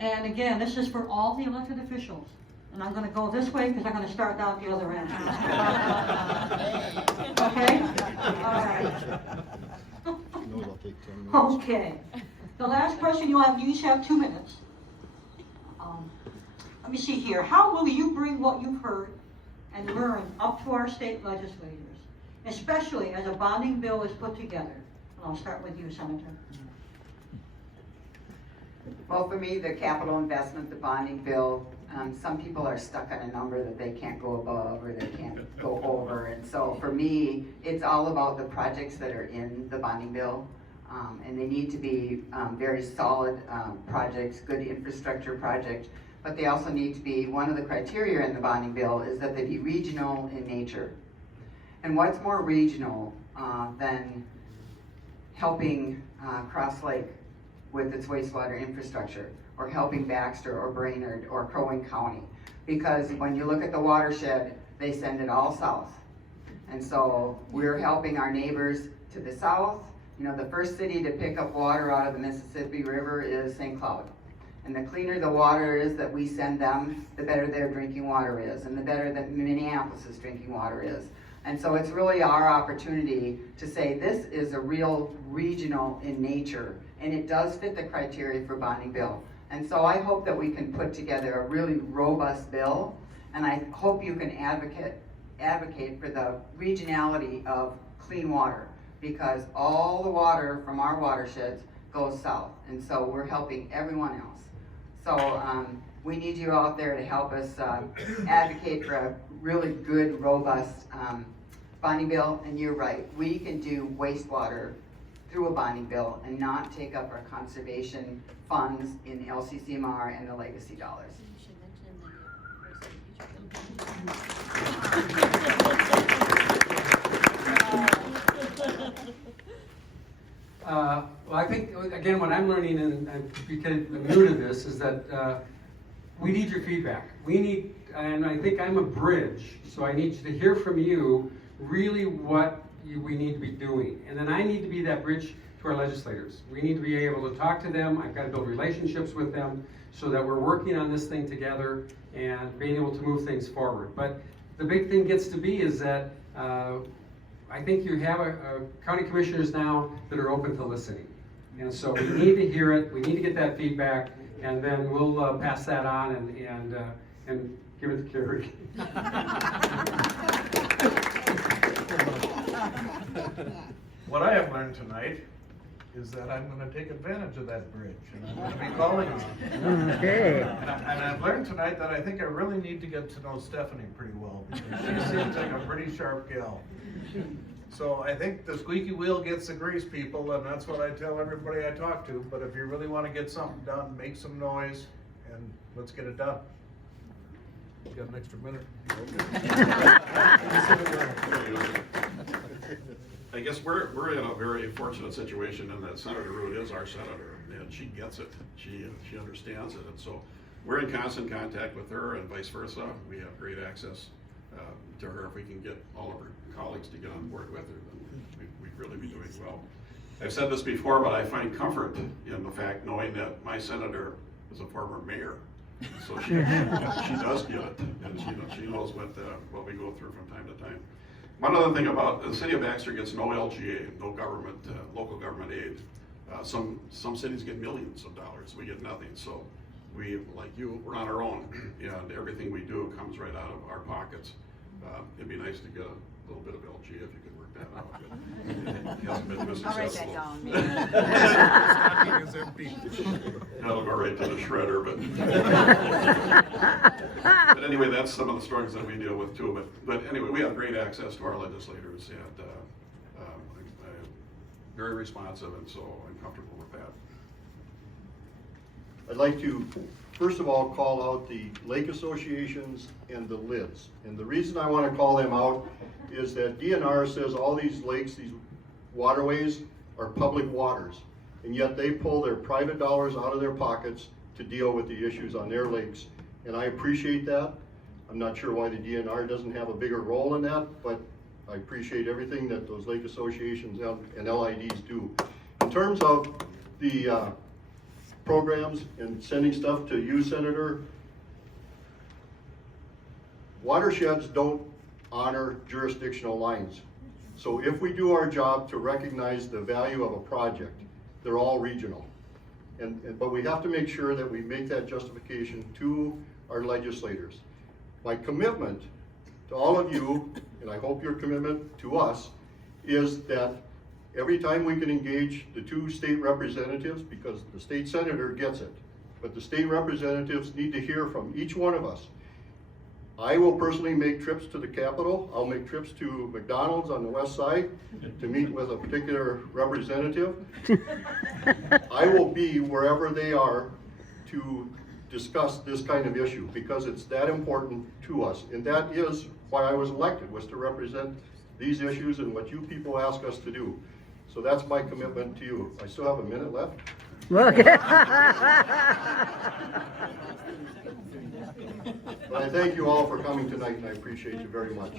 And again, this is for all the elected officials. And I'm going to go this way because I'm going to start down the other end. Okay? All right. Okay. The last question you each have 2 minutes. Let me see here. How will you bring what you've heard and learned up to our state legislators, especially as a bonding bill is put together? And I'll start with you, Senator. Well, for me, the capital investment, the bonding bill, some people are stuck on a number that they can't go above or they can't go over. And so for me, it's all about the projects that are in the bonding bill. And they need to be very solid projects, good infrastructure projects. But they also need to be, one of the criteria in the bonding bill is that they be regional in nature. And what's more regional than helping Crosslake with its wastewater infrastructure, or helping Baxter or Brainerd or Crow Wing County? Because when you look at the watershed, they send it all south. And so we're helping our neighbors to the south. You know, the first city to pick up water out of the Mississippi River is St. Cloud. And the cleaner the water is that we send them, the better their drinking water is, and the better that Minneapolis' drinking water is. And so it's really our opportunity to say this is a real regional in nature, and it does fit the criteria for bonding bill. And so I hope that we can put together a really robust bill, and I hope you can advocate for the regionality of clean water, because all the water from our watersheds goes south, and so we're helping everyone else. So we need you out there to help us advocate for a really good, robust bonding bill. And you're right, we can do wastewater through a bonding bill and not take up our conservation funds in LCCMR and the legacy dollars. Well, I think, again, what I'm learning, and because I'm new to this, is that we need your feedback. We need, and I think I'm a bridge, so I need to hear from you really what we need to be doing. And then I need to be that bridge to our legislators. We need to be able to talk to them. I've got to build relationships with them so that we're working on this thing together and being able to move things forward. But the big thing gets to be is that I think you have a county commissioners now that are open to listening. And so we need to hear it, we need to get that feedback, and then we'll pass that on and give it to Carrie. What I have learned tonight is that I'm going to take advantage of that bridge, and I'm going to be calling on it. Okay. And I've learned tonight that I think I really need to get to know Stephanie pretty well, because she seems like a pretty sharp gal. So I think the squeaky wheel gets the grease, people, and that's what I tell everybody I talk to. But if you really want to get something done, make some noise, and let's get it done. You got an extra minute? I guess we're in a very fortunate situation in that Senator Ruud is our senator, and she gets it. She understands it, and so we're in constant contact with her, and vice versa. We have great access to her. If we can get all of her colleagues to get on board with her, then we'd really be doing well. I've said this before, but I find comfort in the fact knowing that my senator is a former mayor, so she does get it, and she knows what we go through from time to time. One other thing about the city of Baxter gets no LGA, no government, local government aid. Some cities get millions of dollars. We get nothing. So we, like you, we're on our own, and everything we do comes right out of our pockets. It'd be nice to get a little bit of LGA if you could work that out. But it hasn't been successful. I'll write that down. Stocking is empty. That'll go right to the shredder, but anyway, that's some of the struggles that we deal with too. But anyway, we have great access to our legislators, and I'm very responsive, and so I'm comfortable with that. I'd like to, first of all, call out the lake associations and the LIDs. And the reason I want to call them out is that DNR says all these lakes, these waterways, are public waters. And yet they pull their private dollars out of their pockets to deal with the issues on their lakes. And I appreciate that. I'm not sure why the DNR doesn't have a bigger role in that, but I appreciate everything that those lake associations and LIDs do. In terms of the programs and sending stuff to you, Senator. Watersheds don't honor jurisdictional lines. So if we do our job to recognize the value of a project, they're all regional. But we have to make sure that we make that justification to our legislators. My commitment to all of you, and I hope your commitment to us, is that every time we can engage the 2 state representatives, because the state senator gets it, but the state representatives need to hear from each one of us. I will personally make trips to the Capitol. I'll make trips to McDonald's on the west side to meet with a particular representative. I will be wherever they are to discuss this kind of issue because it's that important to us. And that is why I was elected, was to represent these issues and what you people ask us to do. So that's my commitment to you. I still have a minute left. But I thank you all for coming tonight, and I appreciate you very much.